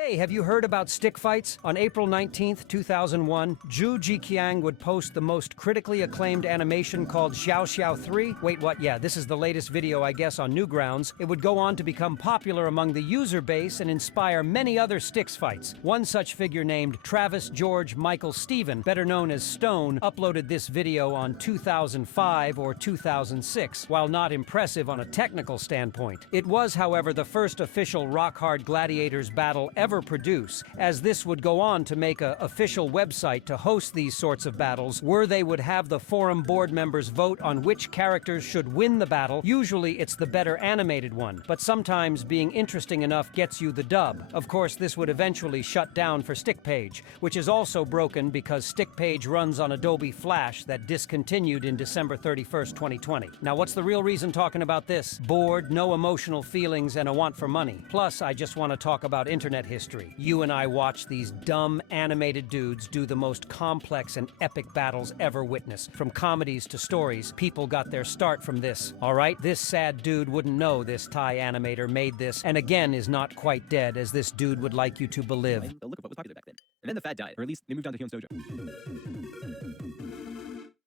Hey, have you heard about stick fights? On April 19th, 2001, Zhu Jiqiang would post the most critically acclaimed animation called Xiao 3. Wait, what? Yeah, this is the latest video, I guess, on Newgrounds. It would go on to become popular among the user base and inspire many other sticks fights. One such figure named Travis George Michael Stephen, better known as Stone, uploaded this video on 2005 or 2006. While not impressive on a technical standpoint, it was, however, the first official rock-hard gladiators battle ever produce, as this would go on to make an official website to host these sorts of battles, where they would have the forum board members vote on which characters should win the battle. Usually it's the better animated one, but sometimes being interesting enough gets you the dub. Of course, this would eventually shut down for StickPage, which is also broken because StickPage runs on Adobe Flash that discontinued in December 31st, 2020. Now, what's the real reason talking about this? Bored, no emotional feelings, and a want for money. Plus, I just want to talk about internet history. You and I watched these dumb animated dudes do the most complex and epic battles ever witnessed. From comedies to stories, people got their start from this. Alright, this sad dude wouldn't know this Thai animator made this, and again is not quite dead, as this dude would like you to believe. The look of what was popular back then. And then the fad died, or at least they moved on to Hyun's dojo.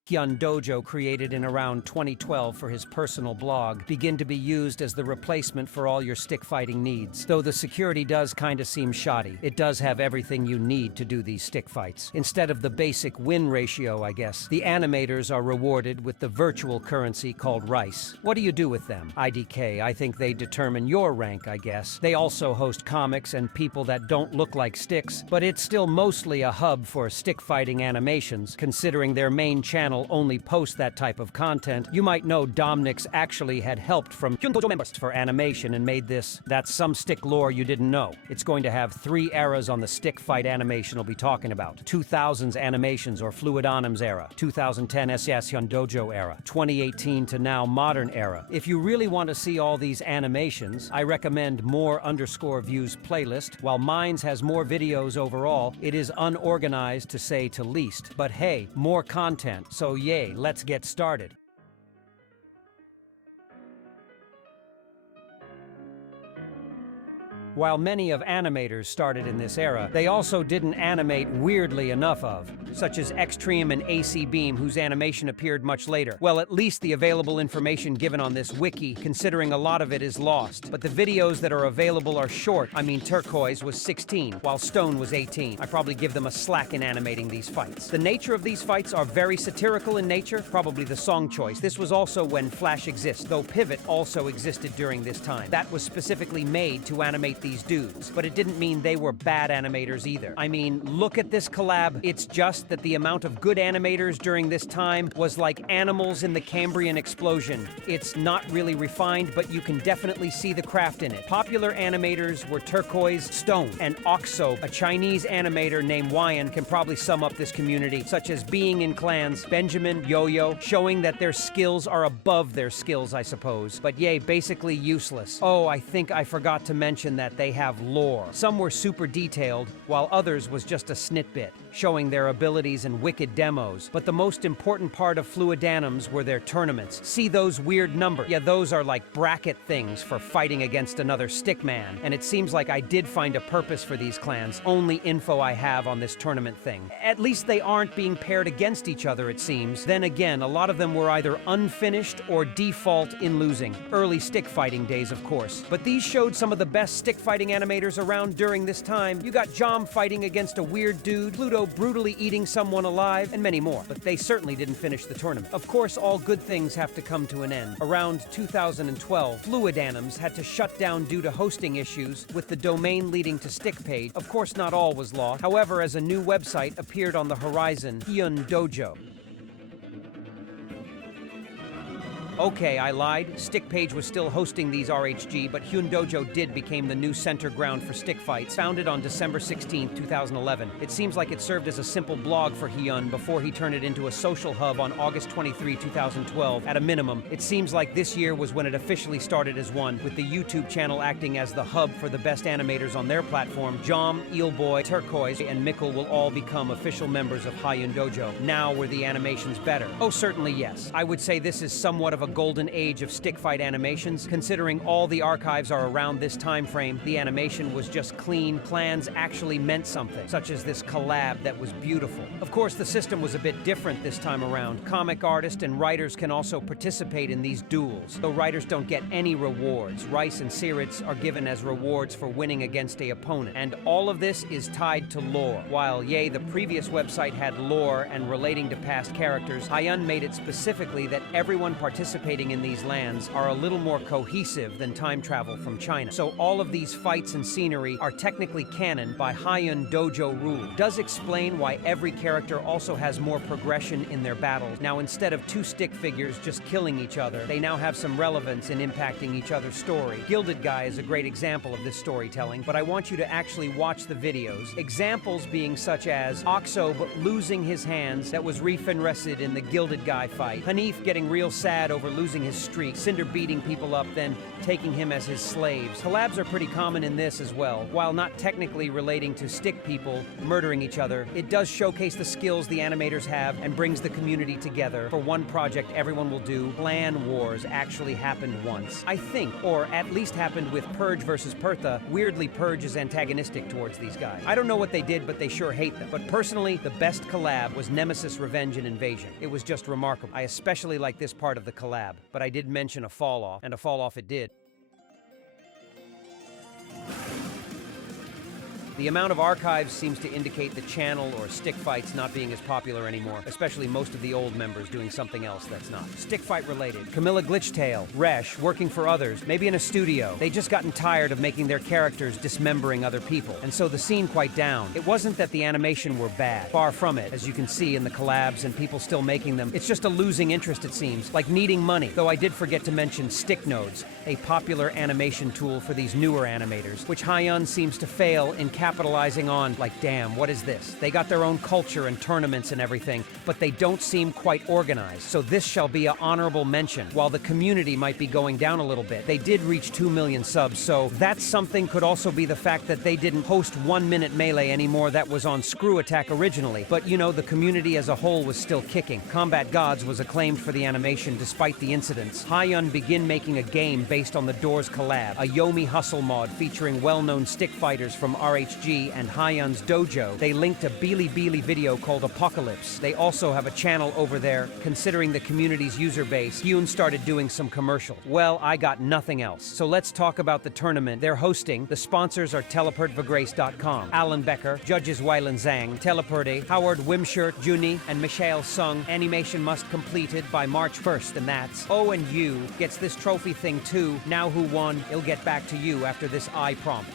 Hyun Dojo, created in around 2012 for his personal blog, begin to be used as the replacement for all your stick fighting needs. Though the security does kinda seem shoddy, it does have everything you need to do these stick fights. Instead of the basic win ratio, I guess, the animators are rewarded with the virtual currency called rice. What do you do with them? IDK, I think they determine your rank, I guess. They also host comics and people that don't look like sticks, but it's still mostly a hub for stick fighting animations, considering their main channel only post that type of content. You might know Domnix actually had helped from Hyun Dojo members for animation and made this. That's some stick lore you didn't know. It's going to have 3 eras on the stick fight animation we'll be talking about. 2000s animations or Fluidonims era, 2010 SES Hyun Dojo era, 2018 to now modern era. If you really want to see all these animations, I recommend more_views playlist. While Minds has more videos overall, it is unorganized to say to least. But hey, more content, so yay, let's get started. While many of animators started in this era, they also didn't animate weirdly enough of, such as Xtreme and AC Beam, whose animation appeared much later. Well, at least the available information given on this wiki, considering a lot of it is lost. But the videos that are available are short. I mean, Turquoise was 16, while Stone was 18. I probably give them a slack in animating these fights. The nature of these fights are very satirical in nature, probably the song choice. This was also when Flash exists, though Pivot also existed during this time. That was specifically made to animate these dudes, but it didn't mean they were bad animators either. I mean, look at this collab. It's just that the amount of good animators during this time was like animals in the Cambrian explosion. It's not really refined, but you can definitely see the craft in it. Popular animators were Turquoise, Stone, and Oxo, a Chinese animator named Wyan, can probably sum up this community, such as Being in Clans, Benjamin, Yo-Yo, showing that their skills are above their skills, I suppose. But yay, basically useless. Oh, I think I forgot to mention that they have lore. Some were super detailed, while others was just a snitbit, showing their abilities in wicked demos. But the most important part of Fluidanims were their tournaments. See those weird numbers? Yeah, those are like bracket things for fighting against another stickman. And it seems like I did find a purpose for these clans. Only info I have on this tournament thing. At least they aren't being paired against each other, it seems. Then again, a lot of them were either unfinished or default in losing. Early stick fighting days, of course. But these showed some of the best stick fighting animators around during this time. You got Jom fighting against a weird dude, Pluto brutally eating someone alive, and many more. But they certainly didn't finish the tournament. Of course, all good things have to come to an end. Around 2012, Fluidanims had to shut down due to hosting issues, with the domain leading to StickPage. Of course, not all was lost. However, as a new website appeared on the horizon, Hyun Dojo. Okay, I lied. StickPage was still hosting these RHG, but Hyun Dojo did become the new center ground for stick fights, founded on December 16, 2011. It seems like it served as a simple blog for Hyun before he turned it into a social hub on August 23, 2012. At a minimum, it seems like this year was when it officially started as one, with the YouTube channel acting as the hub for the best animators on their platform. Jom, Eelboy, Turquoise, and Mikkel will all become official members of Hyun Dojo. Now were the animations better? Oh, certainly yes. I would say this is somewhat of a golden age of stick fight animations. Considering all the archives are around this time frame, the animation was just clean. Plans actually meant something, such as this collab that was beautiful. Of course, the system was a bit different this time around. Comic artists and writers can also participate in these duels, though writers don't get any rewards. Rice and Sirits are given as rewards for winning against an opponent, and all of this is tied to lore. While Yea, the previous website, had lore and relating to past characters, Hyun made it specifically that everyone participating in these lands are a little more cohesive than time travel from China. So all of these fights and scenery are technically canon by Hyun dojo rule. Does explain why every character also has more progression in their battles. Now, instead of two stick figures just killing each other, they now have some relevance in impacting each other's story. Gildedguy is a great example of this storytelling, but I want you to actually watch the videos. Examples being such as Oxo losing his hands that was refenrested in the Gildedguy fight, Hanif getting real sad over losing his streak, Cinder beating people up, then taking him as his slaves. Collabs are pretty common in this as well. While not technically relating to stick people murdering each other, it does showcase the skills the animators have and brings the community together. For one project everyone will do, Clan Wars actually happened once, I think, or at least happened with Purge versus Pertha. Weirdly, Purge is antagonistic towards these guys. I don't know what they did, but they sure hate them. But personally, the best collab was Nemesis Revenge and Invasion. It was just remarkable. I especially like this part of the collab, but I did mention a fall-off, and a fall-off it did. The amount of archives seems to indicate the channel or stick fights not being as popular anymore, especially most of the old members doing something else that's not stick fight related. Camilla Glitchtail, Resh, working for others, maybe in a studio. They just gotten tired of making their characters dismembering other people, and so the scene quite down. It wasn't that the animation were bad, far from it, as you can see in the collabs and people still making them. It's just a losing interest, it seems, like needing money. Though I did forget to mention stick nodes, a popular animation tool for these newer animators, which Hyun seems to fail in capitalizing on. Like, damn, what is this? They got their own culture and tournaments and everything, but they don't seem quite organized. So this shall be an honorable mention. While the community might be going down a little bit, they did reach 2 million subs, so that something could also be the fact that they didn't host 1 Minute Melee anymore that was on Screw Attack originally. But you know, the community as a whole was still kicking. Combat Gods was acclaimed for the animation despite the incidents. Hyun begin making a game based on the Doors collab, a Yomi Hustle mod featuring well-known stick fighters from RHG and Hyun's dojo. They linked a Bilibili video called Apocalypse. They also have a channel over there. Considering the community's user base, Hyun started doing some commercials. Well, I got nothing else. So let's talk about the tournament they're hosting. The sponsors are teleportvagrace.com, Alan Becker, judges Weilan Zhang, Teleperte, Howard Wimshurt, Juni, and Michelle Sung. Animation must completed by March 1st, and that's Oh, and you gets this trophy thing too. Now who won? It'll get back to you after this I prompt.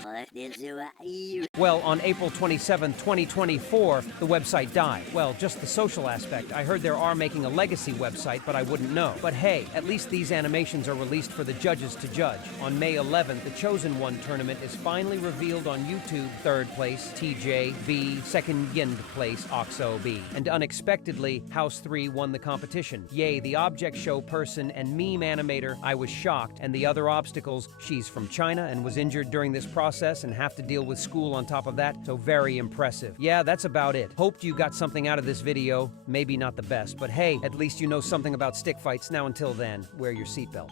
Well, on April 27, 2024, the website died. Well, just the social aspect. I heard there are making a legacy website, but I wouldn't know. But hey, at least these animations are released for the judges to judge. On May 11th, the Chosen One tournament is finally revealed on YouTube. Third place, TJ B. Second place, Oxo B. And unexpectedly, House 3 won the competition. Yea, the object show person and meme animator, I was shocked. And the other obstacles, she's from China and was injured during this process and have to deal with school on top of that, so very impressive. Yeah, that's about it. Hoped you got something out of this video. Maybe not the best, but hey, at least you know something about stick fights. Now until then, wear your seatbelt.